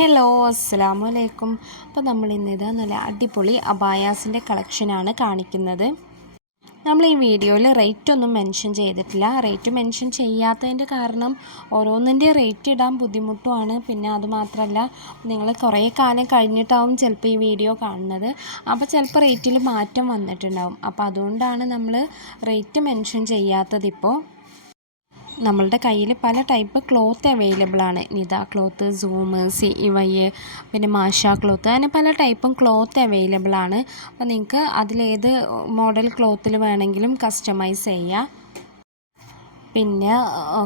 Hello അസ്സലാമു അലൈക്കും. അപ്പോൾ നമ്മളിന്നിത് നല്ല അടിപൊളി അബായാസിൻ്റെ കളക്ഷനാണ് കാണിക്കുന്നത്. നമ്മൾ ഈ വീഡിയോയിൽ റേറ്റ് ഒന്നും മെൻഷൻ ചെയ്തിട്ടില്ല. റേറ്റ് മെൻഷൻ ചെയ്യാത്തതിൻ്റെ കാരണം ഓരോന്നിൻ്റെ റേറ്റ് ഇടാൻ ബുദ്ധിമുട്ടുമാണ്. പിന്നെ അതുമാത്രമല്ല, നിങ്ങൾ കുറേ കാലം കഴിഞ്ഞിട്ടാവും ചിലപ്പോൾ ഈ വീഡിയോ കാണുന്നത്. അപ്പോൾ ചിലപ്പോൾ റേറ്റിൽ മാറ്റം വന്നിട്ടുണ്ടാവും. അപ്പോൾ അതുകൊണ്ടാണ് നമ്മൾ റേറ്റ് മെൻഷൻ ചെയ്യാത്തതിപ്പോൾ. നമ്മളുടെ കയ്യിൽ പല ടൈപ്പ് ക്ലോത്ത് അവൈലബിൾ ആണ്. നിത ക്ലോത്ത്, സൂം, CY, പിന്നെ മാഷ ക്ലോത്ത്, അങ്ങനെ പല ടൈപ്പും ക്ലോത്ത് അവൈലബിൾ ആണ്. അപ്പോൾ നിങ്ങൾക്ക് അതിലേത് മോഡൽ ക്ലോത്തിൽ വേണമെങ്കിലും കസ്റ്റമൈസ് ചെയ്യാം. പിന്നെ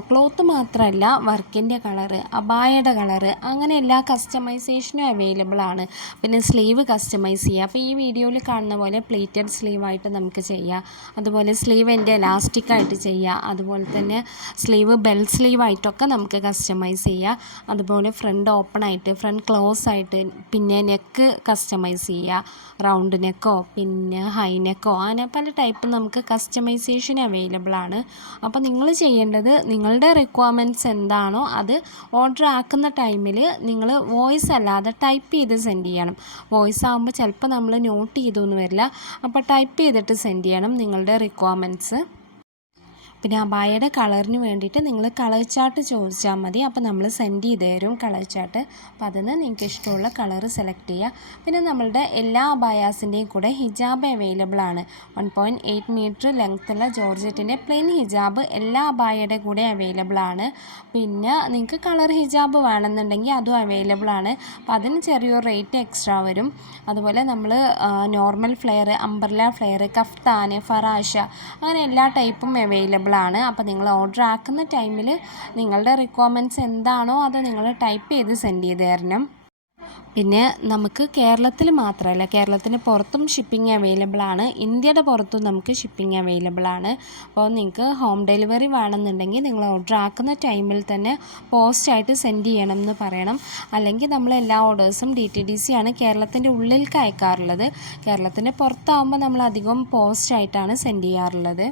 ക്ലോത്ത് മാത്രമല്ല, വർക്കിൻ്റെ കളറ്, അബായയുടെ കളറ്, അങ്ങനെ എല്ലാ കസ്റ്റമൈസേഷനും അവൈലബിൾ ആണ്. പിന്നെ സ്ലീവ് കസ്റ്റമൈസ് ചെയ്യുക. അപ്പോൾ ഈ വീഡിയോയിൽ കാണുന്ന പോലെ പ്ലേറ്റഡ് സ്ലീവായിട്ട് നമുക്ക് ചെയ്യാം. അതുപോലെ സ്ലീവിൻ്റെ എലാസ്റ്റിക്കായിട്ട് ചെയ്യാം. അതുപോലെ തന്നെ സ്ലീവ് ബെൽ സ്ലീവായിട്ടൊക്കെ നമുക്ക് കസ്റ്റമൈസ് ചെയ്യാം. അതുപോലെ ഫ്രണ്ട് ഓപ്പൺ ആയിട്ട്, ഫ്രണ്ട് ക്ലോസ് ആയിട്ട്, പിന്നെ നെക്ക് കസ്റ്റമൈസ് ചെയ്യുക. റൗണ്ട് നെക്കോ പിന്നെ ഹൈ നെക്കോ, അങ്ങനെ പല ടൈപ്പ് നമുക്ക് കസ്റ്റമൈസേഷൻ അവൈലബിൾ ആണ്. അപ്പോൾ നിങ്ങൾ ചെയ്യേണ്ടത്, നിങ്ങളുടെ റിക്വയർമെൻറ്റ്സ് എന്താണോ അത് ഓർഡർ ആക്കുന്ന ടൈമിൽ നിങ്ങൾ വോയിസ് അല്ലാതെ ടൈപ്പ് ചെയ്ത് സെൻഡ് ചെയ്യണം. വോയിസ് ആകുമ്പോൾ ചിലപ്പോൾ നമ്മൾ നോട്ട് ചെയ്തൊന്നും വരില്ല. അപ്പോൾ ടൈപ്പ് ചെയ്തിട്ട് സെൻഡ് ചെയ്യണം നിങ്ങളുടെ റിക്വയർമെൻറ്റ്സ്. പിന്നെ അബായയുടെ കളറിന് വേണ്ടിയിട്ട് നിങ്ങൾ കളർ ചാർട്ട് ചോദിച്ചാൽ മതി. അപ്പോൾ നമ്മൾ സെൻഡ് ചെയ്ത് തരും കളർ ചാർട്ട്. അപ്പോൾ അതിൽ നിന്ന് നിങ്ങൾക്ക് ഇഷ്ടമുള്ള കളർ സെലക്ട് ചെയ്യുക. പിന്നെ നമ്മളുടെ എല്ലാ അബായാസിൻ്റെയും കൂടെ ഹിജാബ് അവൈലബിൾ ആണ്. 1.8 മീറ്റർ ലെങ്ത്തുള്ള ജോർജറ്റിൻ്റെ പ്ലെയിൻ ഹിജാബ് എല്ലാ അബായയുടെ കൂടെ അവൈലബിൾ ആണ്. പിന്നെ നിങ്ങൾക്ക് കളർ ഹിജാബ് വേണമെന്നുണ്ടെങ്കിൽ അതും അവൈലബിൾ ആണ്. അപ്പോൾ അതിന് ചെറിയൊരു റേറ്റ് എക്സ്ട്രാ വരും. അതുപോലെ നമ്മൾ normal flare, umbrella flare, kaftan, ഫറാഷ, അങ്ങനെ എല്ലാ ടൈപ്പും അവൈലബിൾ ആണ്. അപ്പോൾ നിങ്ങൾ ഓർഡർ ആക്കുന്ന ടൈമിൽ നിങ്ങളുടെ റിക്വയർമെൻറ്റ്സ് എന്താണോ അത് നിങ്ങൾ ടൈപ്പ് ചെയ്ത് സെൻഡ് ചെയ്ത് തരണം. പിന്നെ നമുക്ക് കേരളത്തിൽ മാത്രമല്ല, കേരളത്തിന് പുറത്തും ഷിപ്പിംഗ് അവൈലബിൾ ആണ്. ഇന്ത്യയുടെ പുറത്തും നമുക്ക് ഷിപ്പിംഗ് അവൈലബിൾ ആണ്. അപ്പോൾ നിങ്ങൾക്ക് ഹോം ഡെലിവറി വേണമെന്നുണ്ടെങ്കിൽ നിങ്ങൾ ഓർഡർ ആക്കുന്ന ടൈമിൽ തന്നെ പോസ്റ്റായിട്ട് സെൻഡ് ചെയ്യണം എന്ന് പറയണം. അല്ലെങ്കിൽ നമ്മൾ എല്ലാ ഓർഡേഴ്സും DTDC ആണ് കേരളത്തിൻ്റെ ഉള്ളിലേക്ക് അയക്കാറുള്ളത്. കേരളത്തിൻ്റെ പുറത്താകുമ്പോൾ നമ്മൾ അധികം പോസ്റ്റായിട്ടാണ് സെൻഡ് ചെയ്യാറുള്ളത്.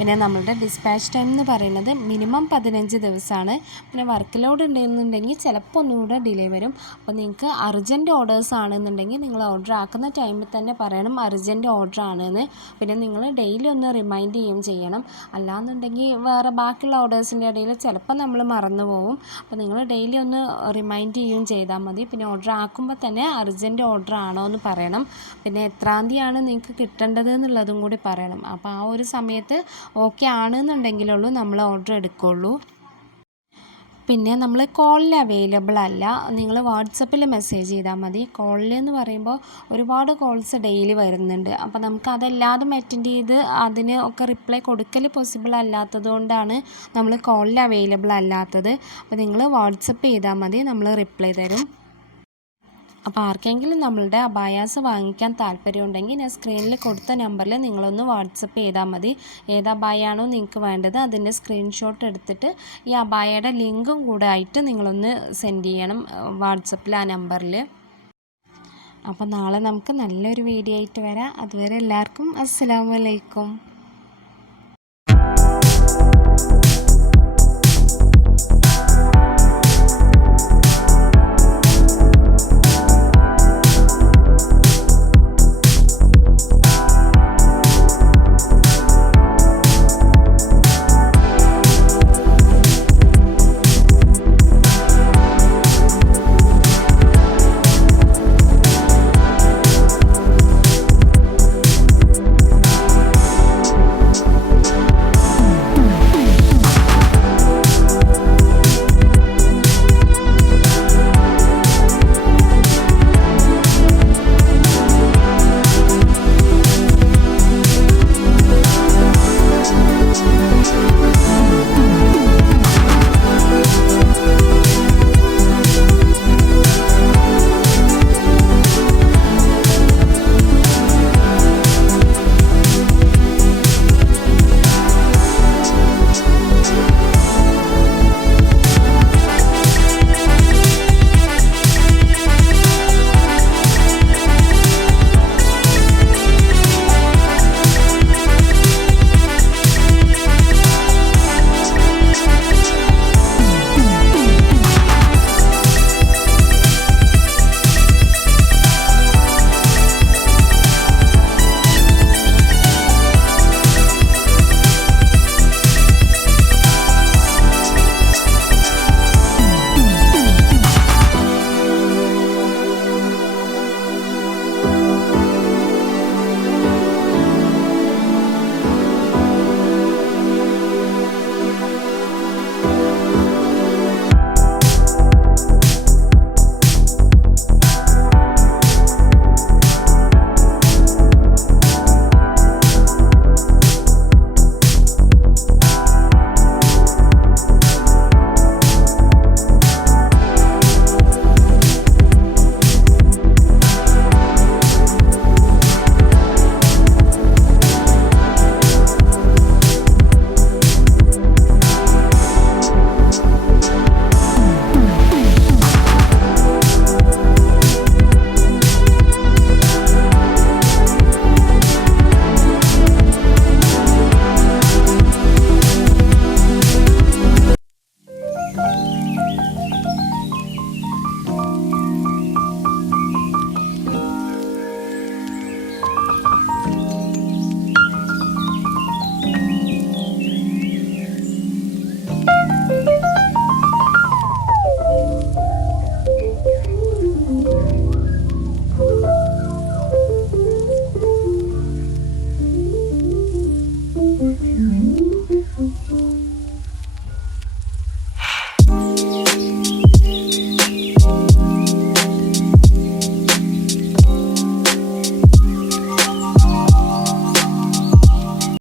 പിന്നെ നമ്മളുടെ ഡിസ്പാച്ച് ടൈം എന്ന് പറയുന്നത് മിനിമം 15 ദിവസമാണ്. പിന്നെ വർക്ക് ലോഡ് ഉണ്ടെന്നുണ്ടെങ്കിൽ ചിലപ്പോൾ ഒന്നുകൂടെ ഡിലേ വരും. അപ്പോൾ നിങ്ങൾക്ക് അർജൻറ്റ് ഓർഡേഴ്സ് ആണെന്നുണ്ടെങ്കിൽ നിങ്ങൾ ഓർഡർ ആക്കുന്ന ടൈമിൽ തന്നെ പറയണം അർജൻറ്റ് ഓർഡർ ആണെന്ന്. പിന്നെ നിങ്ങൾ ഡെയിലി ഒന്ന് റിമൈൻഡ് ചെയ്യുകയും ചെയ്യണം. അല്ലാന്നുണ്ടെങ്കിൽ വേറെ ബാക്കിയുള്ള ഓർഡേഴ്സിൻ്റെ ഇടയിൽ ചിലപ്പോൾ നമ്മൾ മറന്നു പോകും. അപ്പോൾ നിങ്ങൾ ഡെയിലി ഒന്ന് റിമൈൻഡ് ചെയ്യുകയും ചെയ്താൽ മതി. പിന്നെ ഓർഡർ ആക്കുമ്പോൾ തന്നെ അർജൻറ്റ് ഓർഡർ ആണോ എന്ന് പറയണം. പിന്നെ എത്രാം തീയതിയാണ് നിങ്ങൾക്ക് കിട്ടേണ്ടത് എന്നുള്ളതും കൂടി പറയണം. അപ്പോൾ ആ ഒരു സമയത്ത് ഓക്കെ ആണെന്നുണ്ടെങ്കിലുള്ളൂ നമ്മൾ ഓർഡർ എടുക്കുകയുള്ളൂ. പിന്നെ നമ്മൾ കോളിൽ അവൈലബിൾ അല്ല. നിങ്ങൾ വാട്സപ്പിൽ മെസ്സേജ് ചെയ്താൽ മതി. കോളിൽ എന്ന് പറയുമ്പോൾ ഒരുപാട് കോൾസ് ഡെയിലി വരുന്നുണ്ട്. അപ്പോൾ നമുക്ക് അതെല്ലാതും അറ്റൻഡ് ചെയ്ത് അതിന് ഒക്കെ റിപ്ലൈ കൊടുക്കൽ പോസിബിൾ അല്ലാത്തത് കൊണ്ടാണ് നമ്മൾ കോളിൽ അവൈലബിൾ അല്ലാത്തത്. അപ്പോൾ നിങ്ങൾ വാട്സപ്പ് ചെയ്താൽ മതി, നമ്മൾ റിപ്ലൈ തരും. അപ്പോൾ ആർക്കെങ്കിലും നമ്മളുടെ അബായാസ് വാങ്ങിക്കാൻ താല്പര്യമുണ്ടെങ്കിൽ ഞാൻ സ്ക്രീനിൽ കൊടുത്ത നമ്പറിൽ നിങ്ങളൊന്ന് വാട്സപ്പ് ചെയ്താൽ മതി. ഏത് അബായാണോ നിങ്ങൾക്ക് വേണ്ടത് അതിൻ്റെ സ്ക്രീൻഷോട്ട് എടുത്തിട്ട് ഈ അബായയുടെ ലിങ്കും കൂടെ ആയിട്ട് നിങ്ങളൊന്ന് സെൻഡ് ചെയ്യണം വാട്സപ്പിൽ ആ നമ്പറിൽ. അപ്പോൾ നാളെ നമുക്ക് നല്ലൊരു വീഡിയോ ആയിട്ട് വരാം. അതുവരെ എല്ലാവർക്കും അസ്സലാമു അലൈക്കും.